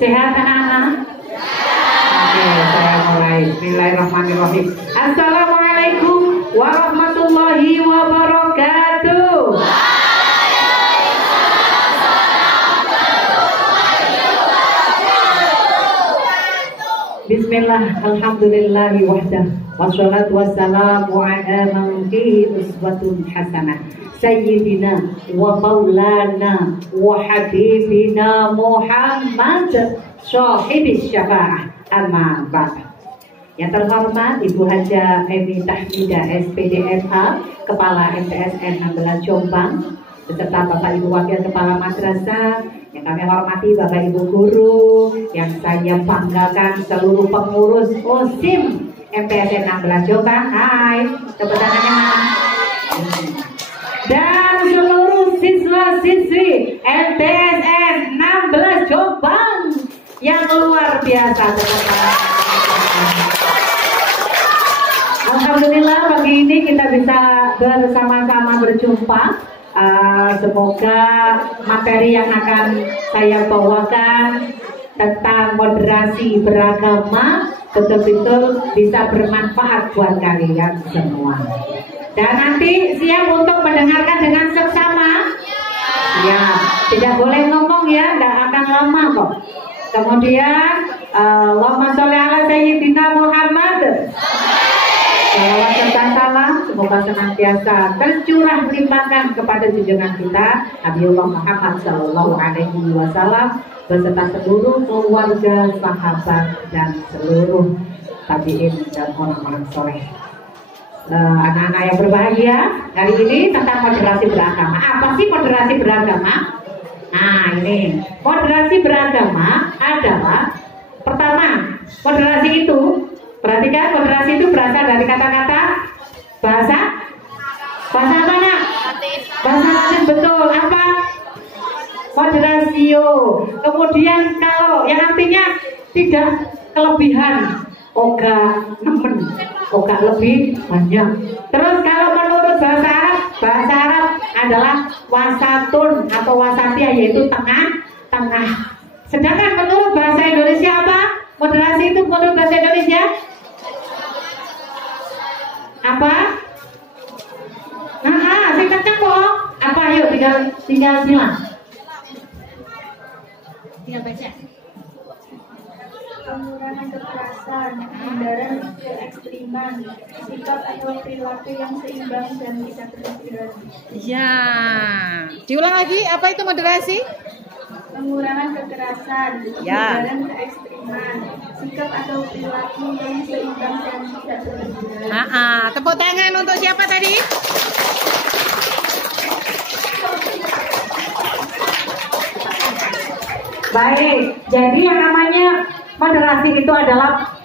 Sehat anak-anak? Oke, saya mulai. Bismillahirrahmanirrahim. Assalamualaikum warahmatullahi wabarakatuh. Bismillah, alhamdulillahi wahdah, wassalatu wassalamu ala man fihi uswatun hasanah, sayyidina wa maulana wa habibina Muhammad sahibis syafa'ah, amma ba'd. Yang terhormat Ibu Haja Emi Tahmidah SPDMA, Kepala MTSN 16 Jombang, beserta Bapak Ibu Wakil Kepala Madrasah, yang kami hormati Bapak Ibu Guru, yang saya banggakan seluruh pengurus OSIM MTSN 16 Jombang. Hai, tepuk tangannya mana? Dan seluruh siswa-siswi MTSN 16 Jombang yang luar biasa. Alhamdulillah pagi ini kita bisa bersama-sama berjumpa. Semoga materi yang akan saya bawakan tentang moderasi beragama betul-betul bisa bermanfaat buat kalian semua. Dan nanti siap untuk mendengarkan dengan seksama. Ya, tidak boleh ngomong ya, tidak akan lama kok. Kemudian Allahumma sholli ala sayyidina Muhammad. Salawat serta salam semoga senantiasa tercurah limpahkan kepada junjungan kita Nabiullah Muhammad Sallallahu Alaihi Wasallam beserta seluruh keluarga, sahabat dan seluruh tabiin dan orang-orang soleh. Anak-anak yang berbahagia, hari ini tentang moderasi beragama. Apa sih moderasi beragama? Nah ini moderasi beragama adalah pertama, moderasi itu, perhatikan, moderasi itu berasal dari kata-kata bahasa mana? Bahasa Latin, betul. Apa? Moderatio. Kemudian kalau yang artinya tidak kelebihan, oga nemen, oga lebih banyak. Terus kalau menurut bahasa Arab adalah wasatun atau wasatia, yaitu tengah-tengah. Sedangkan menurut bahasa Indonesia apa? Moderasi itu menurut bahasa Indonesia apa? Nah, singkatnya kok apa? Yuk tinggal silang. Tinggal baca. Pengurangan kekerasan, hindaran keekstriman, sikap atau perilaku yang seimbang dan tidak berlebihan. Ya, diulang lagi, apa itu moderasi? Pengurangan kekerasan, hindaran keekstriman, sikap atau perilaku yang seimbang dan tidak berlebihan. Tepuk tangan untuk siapa tadi? Baik, jadi yang namanya moderasi itu adalah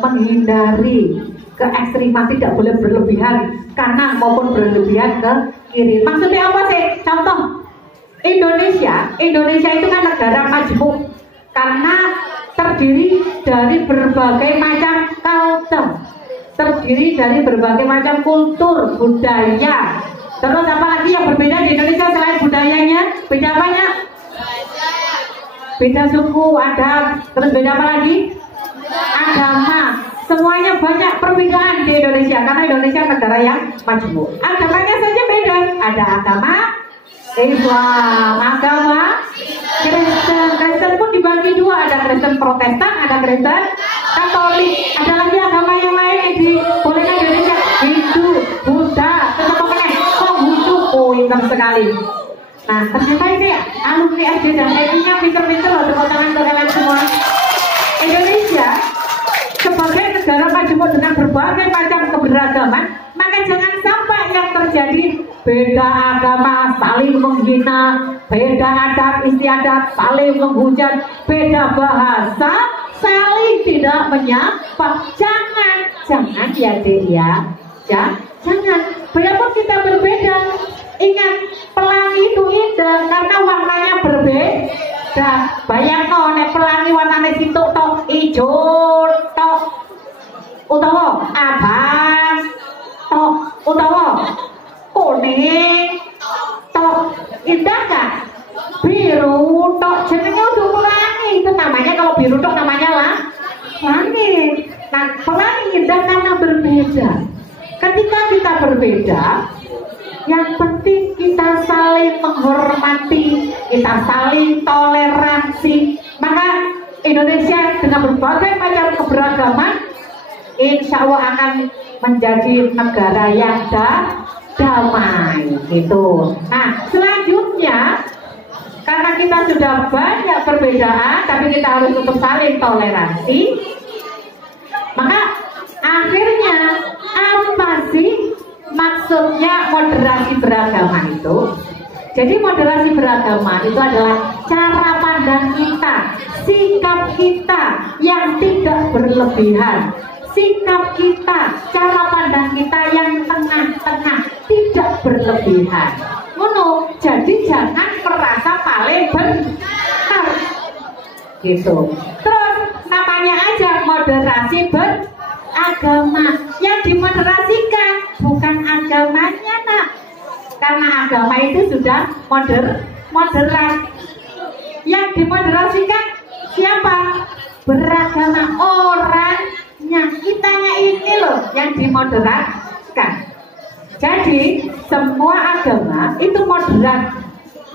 menghindari keekstriman, tidak boleh berlebihan kanan maupun berlebihan ke kiri. Maksudnya apa sih? Contoh Indonesia itu kan negara majemuk karena terdiri dari berbagai macam kultur, budaya. Terus apa lagi yang berbeda di Indonesia selain budayanya? Beda apanya? Beda suku, adat. Terus beda apa lagi? Agama. Semuanya banyak perbedaan di Indonesia karena Indonesia negara yang majemuk. Agamanya saja beda. Ada agama Islam, agama Kristen. Kristen pun dibagi dua, ada Kristen Protestan, ada Kristen Katolik. Ada lagi agama yang lain yang dibolehkan di Indonesia, Hindu, Buddha, Konghucu. Pintar sekali. Nah, ternyata ini alumni SD dan MI-nya pintar-pintar loh, tepuk tangan untuk kalian semua. Indonesia sebagai negara majemuk dengan berbagai macam keberagaman, maka jangan sampai yang terjadi beda agama saling menghina, beda adat istiadat saling menghujat, beda bahasa saling tidak menyapa. Jangan ya Dek ya. Jangan. Biarpun kita berbeda, ingat pelangi itu indah karena warnanya berbeda. Bayangno nek pelangi warnanya situk tok ijo tok utawa abang tok utawa kuning tok, indah kan? Biru tok jenenge udah pelangi. Itu namanya kalau biru tok namanya lah langit. Nah, pelangi indah karena berbeda. Ketika kita berbeda, yang penting kita saling menghormati, kita saling toleransi. Maka Indonesia dengan berbagai macam keberagaman, insya Allah akan menjadi negara yang damai gitu. Nah, selanjutnya karena kita sudah banyak perbedaan, tapi kita harus tetap saling toleransi. Maka akhirnya apa sih maksudnya moderasi beragama itu? Jadi moderasi beragama itu adalah cara pandang kita, sikap kita yang tidak berlebihan, sikap kita, cara pandang kita yang tengah-tengah, tidak berlebihan. Ngono, jadi jangan merasa paling benar gitu. Terus namanya aja moderasi beragama. Yang dimoderasikan bukan agamanya, nak. Karena agama itu sudah moderat. Yang dimoderasikan siapa? Beragama orangnya, kitanya ini loh yang dimoderatkan. Jadi semua agama itu moderat,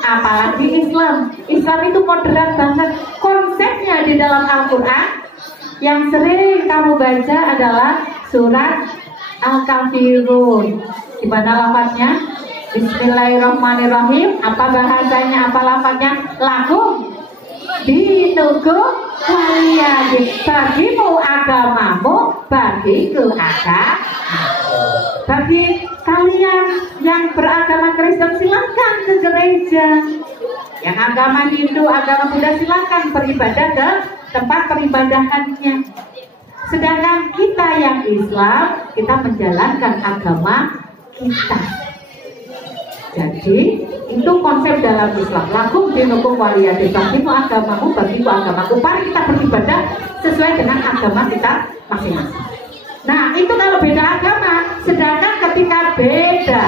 apalagi Islam. Islam itu moderat banget. Konsepnya di dalam Al-Quran yang sering kamu baca adalah surat Al-Kafirun. Di mana lafaznya? Bismillahirrahmanirrahim. Apa bahasanya? Apa lafaznya? Lakum dinuku waliyadin. Bagimu agamamu, bagiku agamaku. Bagi kalian yang beragama Kristen silakan ke gereja. Yang agama Hindu, agama Buddha silakan beribadah ke tempat peribadahannya. Sedangkan kita yang Islam, kita menjalankan agama kita. Jadi itu konsep dalam Islam. Lakum dinukum waliyadin. Bagimu agamamu, bagiku agamaku. Mari kita beribadah sesuai dengan agama kita masing-masing. Nah, itu kalau beda agama. Sedangkan ketika beda,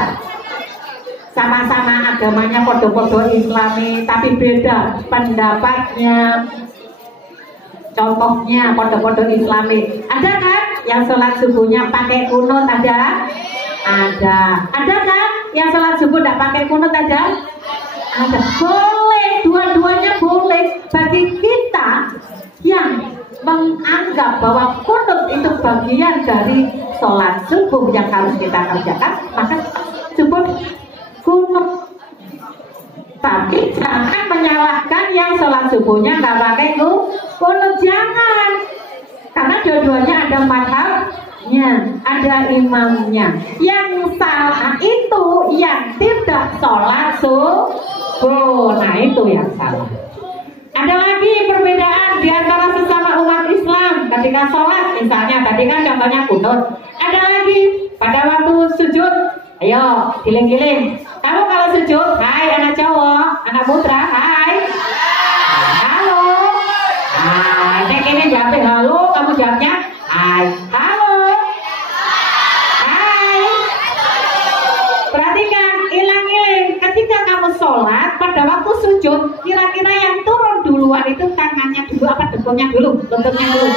sama-sama agamanya podo-podo Islami, tapi beda pendapatnya. Contohnya podo-podo Islami. Ada kan yang sholat subuhnya pakai kunut? Ada? Ada kan yang sholat subuh tidak pakai kunut? Ada? Boleh, dua-duanya boleh. Bagi kita yang menganggap bahwa kunut itu bagian dari sholat subuh yang harus kita kerjakan, maka cukup kunut. Tapi jangan menyalahkan yang sholat subuhnya nggak pakai kunut, jangan. Karena dua-duanya ada madhabnya, ada imamnya. Yang salah itu yang tidak sholat subuh. Nah, itu yang salah. Ada lagi perbedaan di antara sesama umat Islam ketika sholat, misalnya tadi kan contohnya kunut. Ada lagi pada waktu sujud, ayo giling-giling. Kamu kalau sujud, hai anak cowok, anak putra, hai, halo. Nah, ini jawabnya halo, kamu jawabnya hai, halo, hai. Perhatikan, ilang-iling. Ketika kamu sholat, pada waktu sujud, kira-kira yang turun duluan itu tangannya dulu apa dengkulnya dulu, lututnya dulu.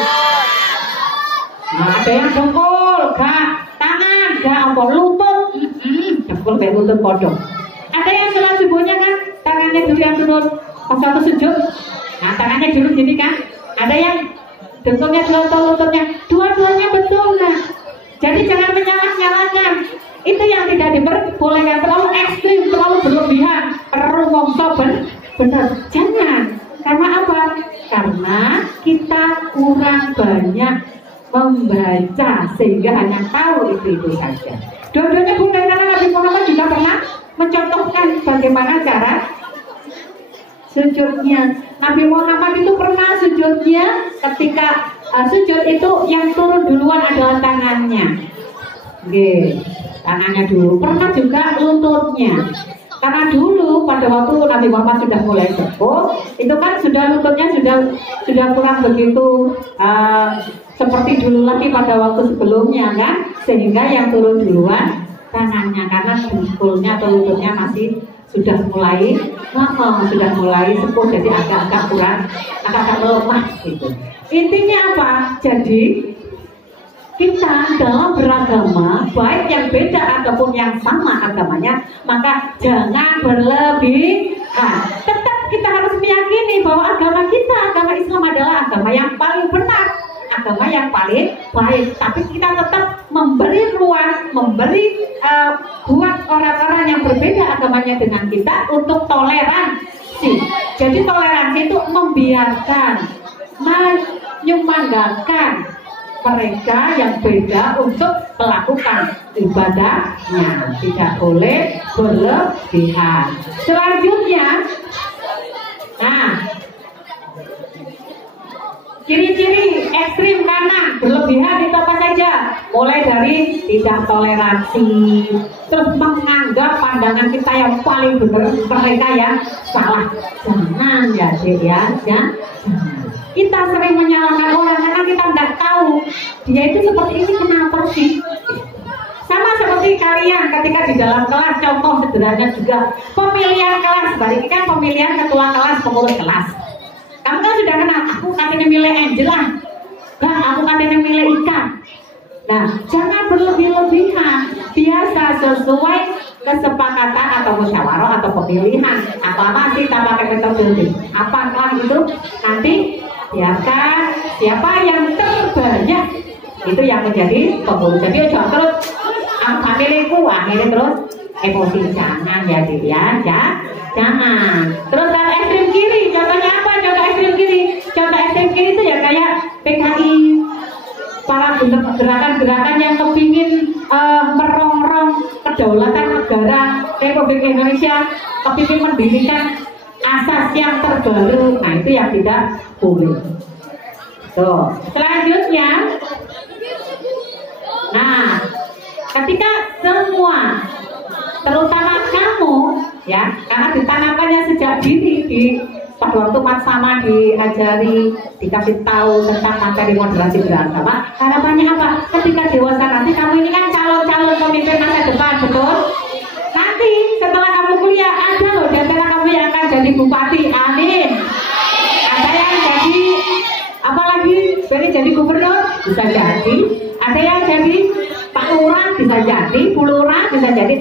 Nah, ada yang dengkul, gak, tangan, gak, apa lutut, dengkul kayak lutut podong. Ada yang sholat subuhnya kan, tangannya dulu yang turun pas waktu sujud. Nah, tangannya dulu gini kan. Ada yang dengkulnya dulu atau lututnya, dua-duanya betul kan. Jadi jangan menyalah-nyalahkan. Itu yang tidak diperbolehkan, terlalu ekstrim, terlalu berlebihan, perlu ngomong benar. Jangan. Karena apa? Karena kita kurang banyak membaca sehingga hanya tahu itu saja. Dua-duanya boleh, karena Nabi Muhammad juga pernah mencontohkan bagaimana cara sujudnya. Nabi Muhammad itu pernah sujudnya ketika sujud itu yang turun duluan adalah tangannya. Oke, tangannya dulu. Pernah juga lututnya. Karena dulu pada waktu Nabi Muhammad sudah mulai sepuh, itu kan sudah lututnya sudah kurang begitu seperti dulu lagi pada waktu sebelumnya kan, sehingga yang turun duluan tangannya karena dengkulnya atau lututnya masih sudah mulai sepuh, jadi agak-agak kurang, agak-agak melemah gitu. Intinya apa? Jadi kita dalam beragama, baik yang beda ataupun yang sama agamanya, maka jangan berlebihan. Tetap kita harus meyakini bahwa agama kita, agama Islam adalah agama yang paling benar, agama yang paling baik. Tapi kita tetap memberi ruang, buat orang-orang yang berbeda agamanya dengan kita untuk toleransi. Jadi toleransi itu membiarkan, menyumbangkan mereka yang beda untuk melakukan ibadahnya, tidak boleh berlebihan. Selanjutnya, nah, ciri-ciri ekstrim kanan berlebihan itu apa saja? Mulai dari tidak toleransi, terus menganggap pandangan kita yang paling benar, mereka yang salah. Jangan ya, Dek ya, jangan. Kita sering menyalahkan orang karena kita nggak tahu dia itu seperti ini kenapa sih. Sama seperti kalian ketika di dalam kelas, contoh sederhana juga pemilihan kelas, balik kan pemilihan ketua kelas, pengurus kelas. Kamu kan sudah kenal, aku katanya milih Angela, enggak, aku katanya milih Ika. Nah, jangan berlebih-lebihan, biasa sesuai kesepakatan atau musyawarah atau pemilihan. Apa sih tak pakai metode? Apakah itu nanti biarkan siapa yang terbanyak itu yang menjadi pengurus. Jadi jangan terus aku milihku, akhirnya terus emosi. Jangan ya, jangan. Terus kalau ekstrem kiri, contohnya apa? Contoh ekstrem kiri itu ya kayak PKI, para gerakan-gerakan yang kepingin merongrong kedaulatan negara Republik Indonesia, kepingin mendirikan asas yang terbaru. Nah, itu yang tidak boleh. Tuh, selanjutnya, nah, ketika semua, terutama kamu, ya, karena ditanamkannya sejak dini pada waktu Mas Sama diajari, dikasih tahu tentang materi moderasi beragama. Harapannya apa? Ketika dewasa nanti kamu ini kan calon-calon pemimpin masa depan, betul? Nanti setelah kamu kuliah ada loh di antara kamu yang akan jadi bupati, amin. Ada yang jadi apalagi jadi gubernur, bisa jadi. Ada yang jadi Pak Lurah, bisa jadi, Bu Lurah, bisa jadi.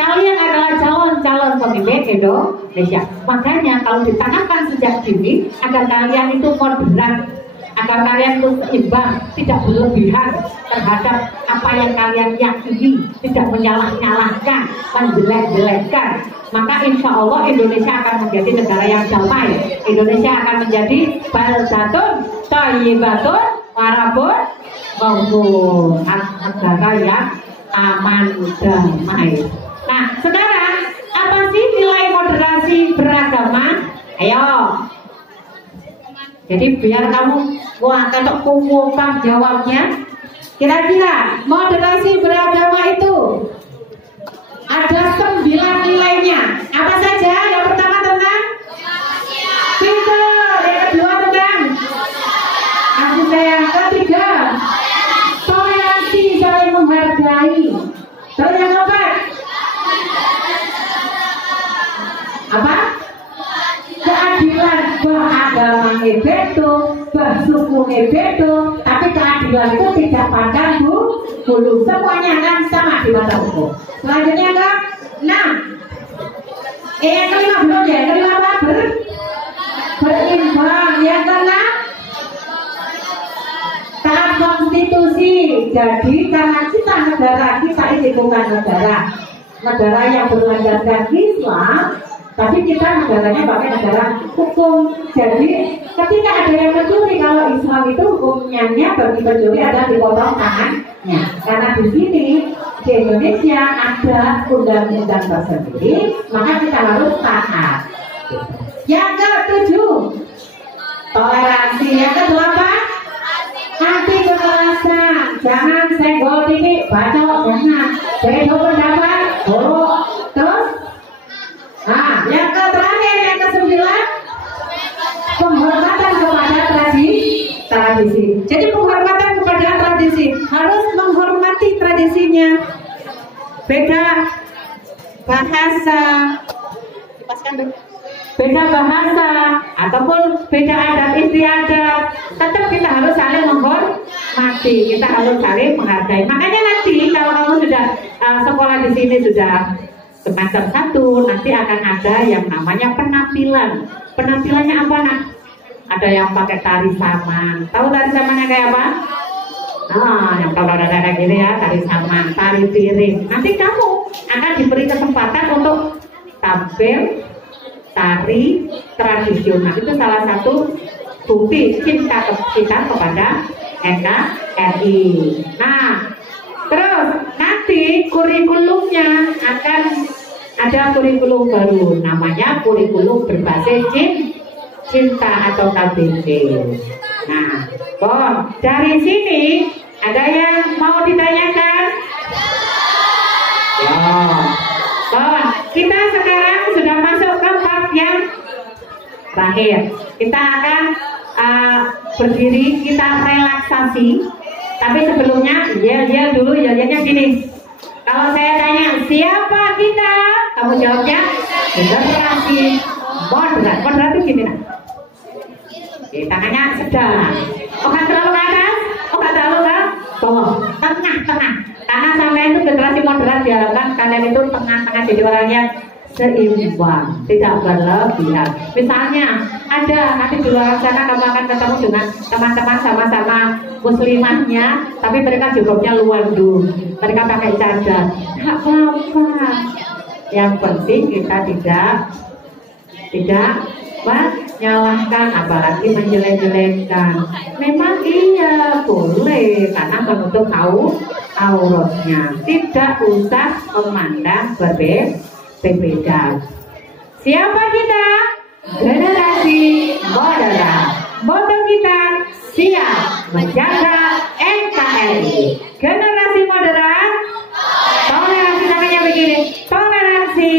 Kalian adalah calon-calon pemimpin Indonesia. Makanya kalau ditanamkan sejak dini agar kalian itu moderat, agar kalian itu seimbang, tidak berlebihan terhadap apa yang kalian yakini, tidak menyalah-nyalahkan, menjelek-jelekkan, maka insya Allah Indonesia akan menjadi negara yang damai. Indonesia akan menjadi baldatun thayyibatun warabun ghafur, negara yang aman damai. Nah, sekarang apa sih nilai moderasi beragama? Ayo. Jadi biar kamu ketok kumpulkan jawabnya. Kira-kira moderasi beragama itu ada 9 nilainya. Apa saja? Yang pertama tentang pintar, yang kedua tentang kasih sayang, ketiga toleransi, saling menghargai. Terus yang keempat apa? Keadilan, beragama beto, bersuku beto, tapi keadilan itu tidak pandang bulu, semuanya kan sama di mata hukum. Selanjutnya ke 6. Yang kelima belum ya? Yang kelima apa? Berimbang. Yang ke-6 taat konstitusi. Jadi karena kita negara, kita ini bukan negara yang berlandaskan Islam, tapi kita negaranya pakai negara hukum. Jadi ketika ada yang mencuri, kalau Islam itu hukumnya bagi pencuri adalah dipotong tangannya. Karena di sini di Indonesia ada undang-undang tersendiri, maka kita harus taat. Yang ke-7 toleransi. Yang ke-8 anti kekerasan. Jangan senggol titik, bacok, jangan. Beda pendapat, buruk. Terus nah, yang terakhir, yang ke-9 penghormatan kepada tradisi. Jadi penghormatan kepada tradisi, harus menghormati tradisinya. Beda bahasa, lepaskan dulu. Beda bahasa ataupun beda adat istiadat, tetap kita harus saling menghormati, kita harus saling menghargai. Makanya nanti kalau kamu sudah sekolah di sini sudah semester 1, nanti akan ada yang namanya penampilan. Penampilannya apa nak? Ada yang pakai tari saman. Tahu tari samannya kayak apa? Yang tahu kayak gini ya, tari saman, tari piring. Nanti kamu akan diberi kesempatan untuk tampil tari tradisional. Itu salah satu bukti cinta kita kepada NKRI. Nah, terus nanti kurikulumnya akan ada kurikulum baru, namanya kurikulum berbasis cinta atau KBC. Nah, dari sini ada yang mau ditanyakan? Ya. Kita sekarang sudah masuk ke part yang terakhir. Kita akan berdiri, kita relaksasi. Tapi sebelumnya, yel dulu, yelnya gini. Kalau saya tanya siapa kita, kamu jawabnya generasi moderat. Moderat itu gini nak. Oke, tangannya sedang. Nggak terlalu ke atas, nggak terlalu ke bawah. Tengah. Karena sampai itu generasi moderat diharapkan kalian itu tengah-tengah, jadi orangnya seimbang, tidak berlebihan. Misalnya ada nanti di luar sana kamu akan ketemu dengan teman-teman sama-sama muslimahnya, tapi mereka jilbabnya luar-luar, mereka pakai cadar. Tidak apa-apa. Yang penting kita tidak menyalahkan, apalagi menjelek-jelekkan. Memang iya boleh karena menutup auratnya. Tidak usah memandang berbeda. Siapa kita? Generasi moderat. Moto kita siap menjaga NKRI. Generasi moderat. Toleransi namanya begini. Toleransi.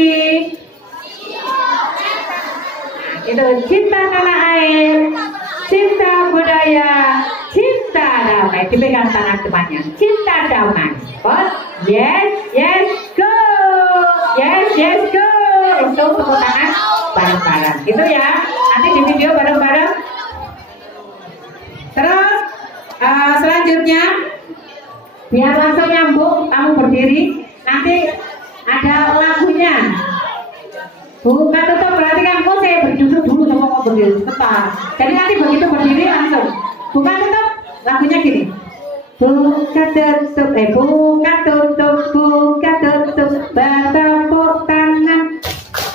Itu cinta tanah air, cinta budaya, cinta damai. Dipegang tangan temannya. Cinta damai. Yes, go. Yes, go. Itu tepuk tangan bareng-bareng. Itu ya. Nanti di video bareng-bareng. Terus selanjutnya biar langsung nyambung, kamu berdiri. Nanti ada lagunya. Bukan tutup, perhatikan kok saya berduduk dulu sama kok berdiri sebentar. Jadi nanti begitu berdiri langsung. Bukan tutup, lagunya gini. Buka tutup, bertepuk tangan.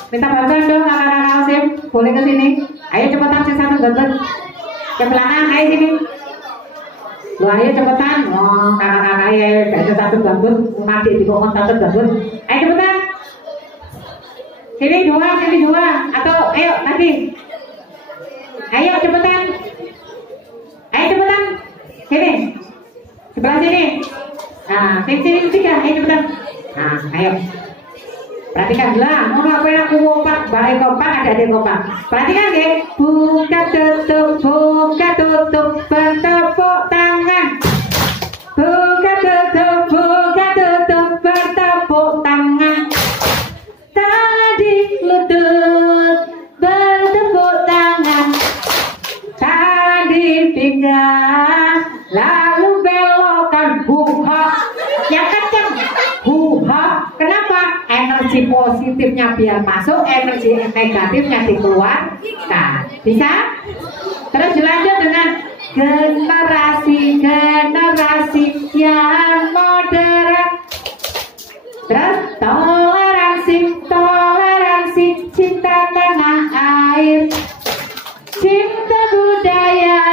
Minta bantuan dong kakak-kakak Osim, boleh ke sini. Ayo cepetan satu gambar. Ke belakang, ayo sini. Lu ayo cepetan. Kakak-kakak ya, ada satu gambar, mati di bawah satu gambar. Ayo cepetan. Sini dua, atau ayo lagi. Ayo cepetan. Sini. Sebelah sini. Nah, sini tiga, ayo cepetan. Nah, ayo. Perhatikan lah, mau ngapain aku kompak, baik kompak, ada kompak. Perhatikan ya. Buka tutup, bertepuk tangan. Buka tutup, bertepuk tangan. Tadi lutut, bertepuk tangan. Tadi pinggang, lalu belokkan buha. Yang kencang, buha. Kenapa? Energi positifnya biar masuk, energi negatifnya dikeluarkan. Bisa? Terus dilanjut dengan generasi yang moderat. Terus toleransi, cinta tanah air, cinta budaya,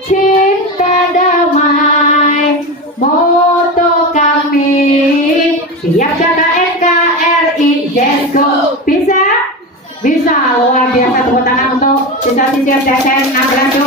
cinta damai. Moto kami siap jaga NKRI. Yes go. Bisa luar biasa. Tepuk tangan untuk siswa-siswa DSN 16